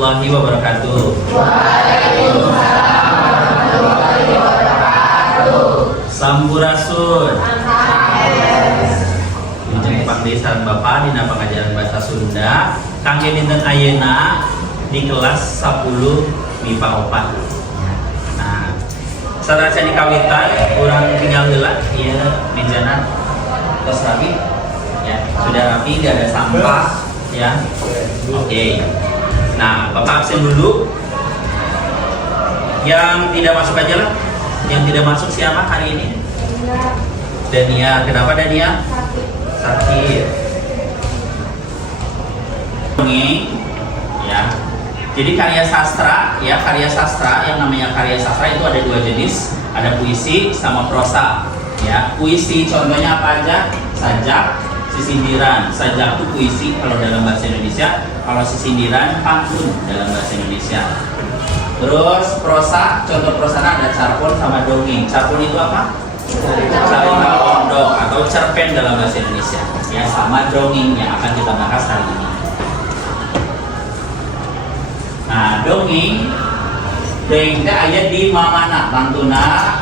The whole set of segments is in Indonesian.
warahmatullahi wabarakatuh. Sampurasun. Ujung pangdesan Bapak dina pengajaran bahasa Sunda kangge dinten ayeuna di kelas 10 MIPA 4. Nah, saraca dikawitan urang tinggal heula ieu mejana tos rapi ya, sudah rapi, tidak ada sampah ya. Oke. Nah, Bapak absen dulu. Yang tidak masuk aja lah. Yang tidak masuk siapa hari ini? Dania. Kenapa Dania? Sakit. Ya. Jadi karya sastra, ya, karya sastra yang namanya karya sastra itu ada dua jenis, ada puisi sama prosa. Ya, puisi contohnya apa aja? Sajak, sisindiran. Sajak itu puisi kalau dalam bahasa Indonesia, kalau sisindiran pantun dalam bahasa Indonesia. Terus prosa, contoh prosanya ada carpon sama dongeng. Carpon itu apa? Cerita pondok atau cerpen dalam bahasa Indonesia. Ya, sama dongeng yang akan kita bahas hari ini. Nah, dongeng teh aya di mamana pantuna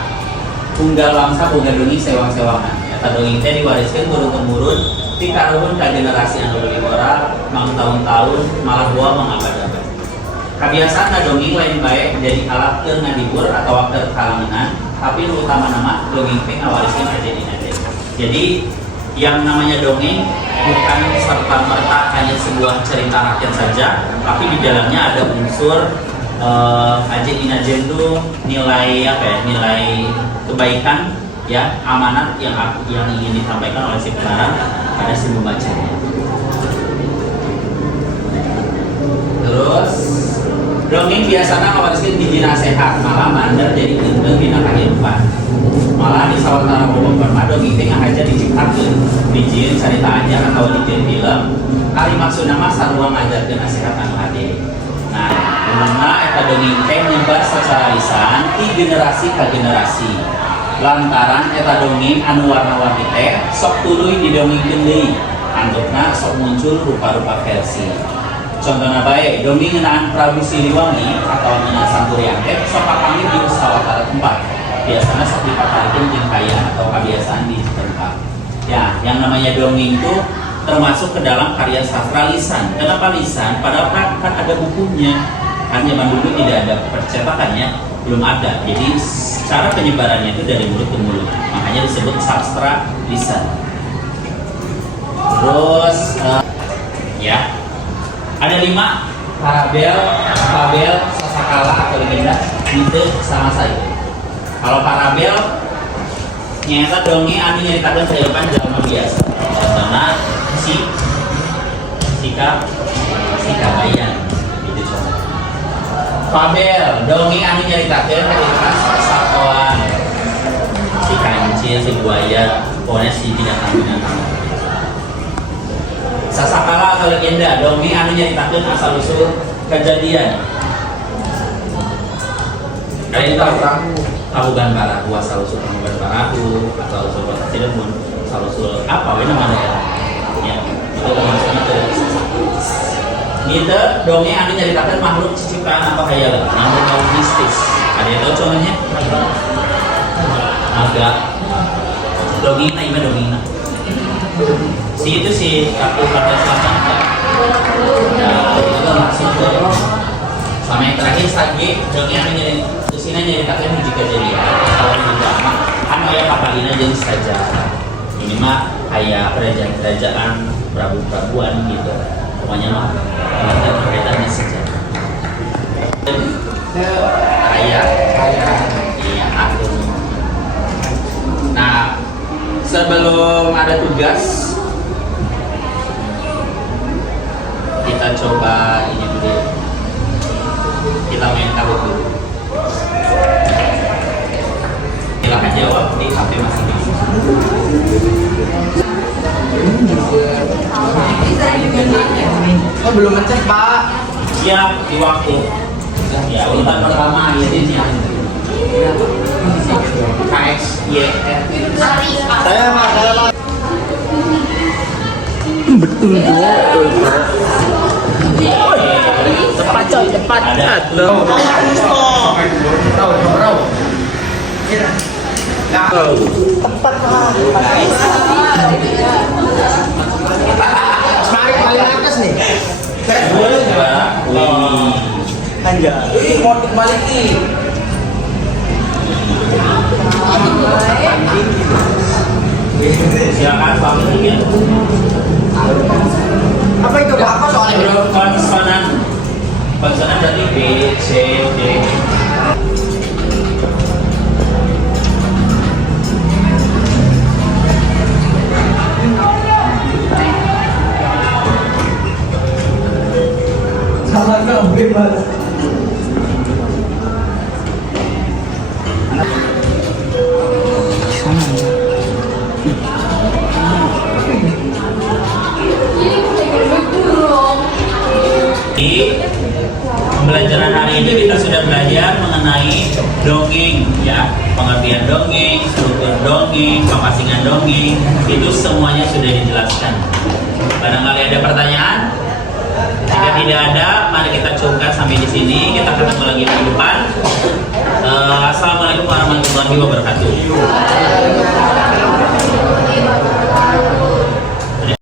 tunggal bangsa boga dongeng sewang-sewangan. Eta dongeng teh diwariskeun turun-temurun ti karuhun ka generasi anu leuwih ora mang tahun-tahun malah boa mangabad-abad. Kebiasaan dongeng lain baik jadi alat keur ngadibur atau waktu kalangan, tapi utama nama dongeng teh ngawariskeun ajeun-ajeun. Jadi yang namanya dongeng bukan serta-merta hanya sebuah cerita rakyat saja, tapi di dalamnya ada unsur ajeun-ajeun itu nilai apa ya? Nilai kebaikan ya, amanat yang ingin disampaikan oleh si pengarang pada si pembacanya. Terus dongeng biasanya ngawariskeun hiji nasehat, malah mandar jadi geunteng dina kahirupan. Malah di sawatara bobot mah dongeng teh ngahaja diciptakeun dijieun carita ajar atau dijieun film. Ari maksudna mah sarua ngajarkeun nasihat anu hade. Nah, umumna eta dongeng teh nyebar secara lisan ti generasi ka generasi. Lantaran eta dongeng anu warna-warni teh sok tuluy didongengkeun deui. Anggapna sok muncul rupa-rupa versi. Contohnya baik, dongeng ngeunaan Prabu Siliwangi atau ngeunaan Sangkuriang teh sok kapanggih di sawatara tempat. Biasanya sok dipaparikeun jeung kaya atau kebiasaan di tempat. Ya, yang namanya dongeng itu termasuk ke dalam karya sastra lisan. Kenapa lisan? Padahal kan ada bukunya. Kan zaman dulu tidak ada percetakannya, belum ada. Jadi cara penyebarannya itu dari mulut ke mulut. Makanya disebut sastra lisan. Terus ya, ada 5 parabel, fabel, sasakala atau legenda, mite sama saya. Kalau parabel nyata dongeng anu nyaritakeun kehidupan jalma biasa. Contohna sikabayan gitu contoh. Fabel dongeng anu nyaritakeun kehidupan sakoan. Si kancil, si buaya, pokoknya si binatang-binatang. Sasakala atau legenda dongeng anu nyaritakeun asal usul kejadian. Kayak Tabugan Barahu, asal usul Tabugan Barahu, asal usul Kota Cilemun, asal usul apa we namanya ya, itu termasuknya dari mite dongeng anu nyaritakeun makhluk ciptaan apa hayalan yang berbau mistis. Ada yang tahu contohnya? Naga. Dongengna ima dongengna. Si itu si Ratu Kota Selatan ya. Nah, itu termasuk sama yang terakhir sage dongeng anu nyaritakeun hiji kejadian kawan hidama anu aya kapalina jeung sajarah. Ini mah aya kerajaan prabu-prabuan gitu. Pokoknya mah kaitannya sejarah. Aya iya aku. Nah, sebelum ada tugas kita coba ini dulu. Kita main kabut dulu. Silahkan jawab di HP masing-masing. Oh, belum ngecek, Pak. Siap di waktu. Ya, urutan pertama ini KXY. Saya Pak. Betul, Pak. Cepat coy, cepat. Ada. Tuh. Semarang paling atas nih. Wih. Ini mau dibalik nih. Silakan Pak Menteri. Apa itu Pak? Apa soalnya bro? Konsonan. Konsonan dari B, C, D. Salah nggak bebas. Di pembelajaran hari ini kita sudah belajar mengenai dongeng, ya, pengertian dongeng, struktur dongeng, pemasingan dongeng, itu semuanya sudah dijelaskan. Barangkali ada pertanyaan? Jika tidak ada, mari kita cukupkan sampai di sini. Kita ketemu lagi di depan. Assalamualaikum warahmatullahi wabarakatuh.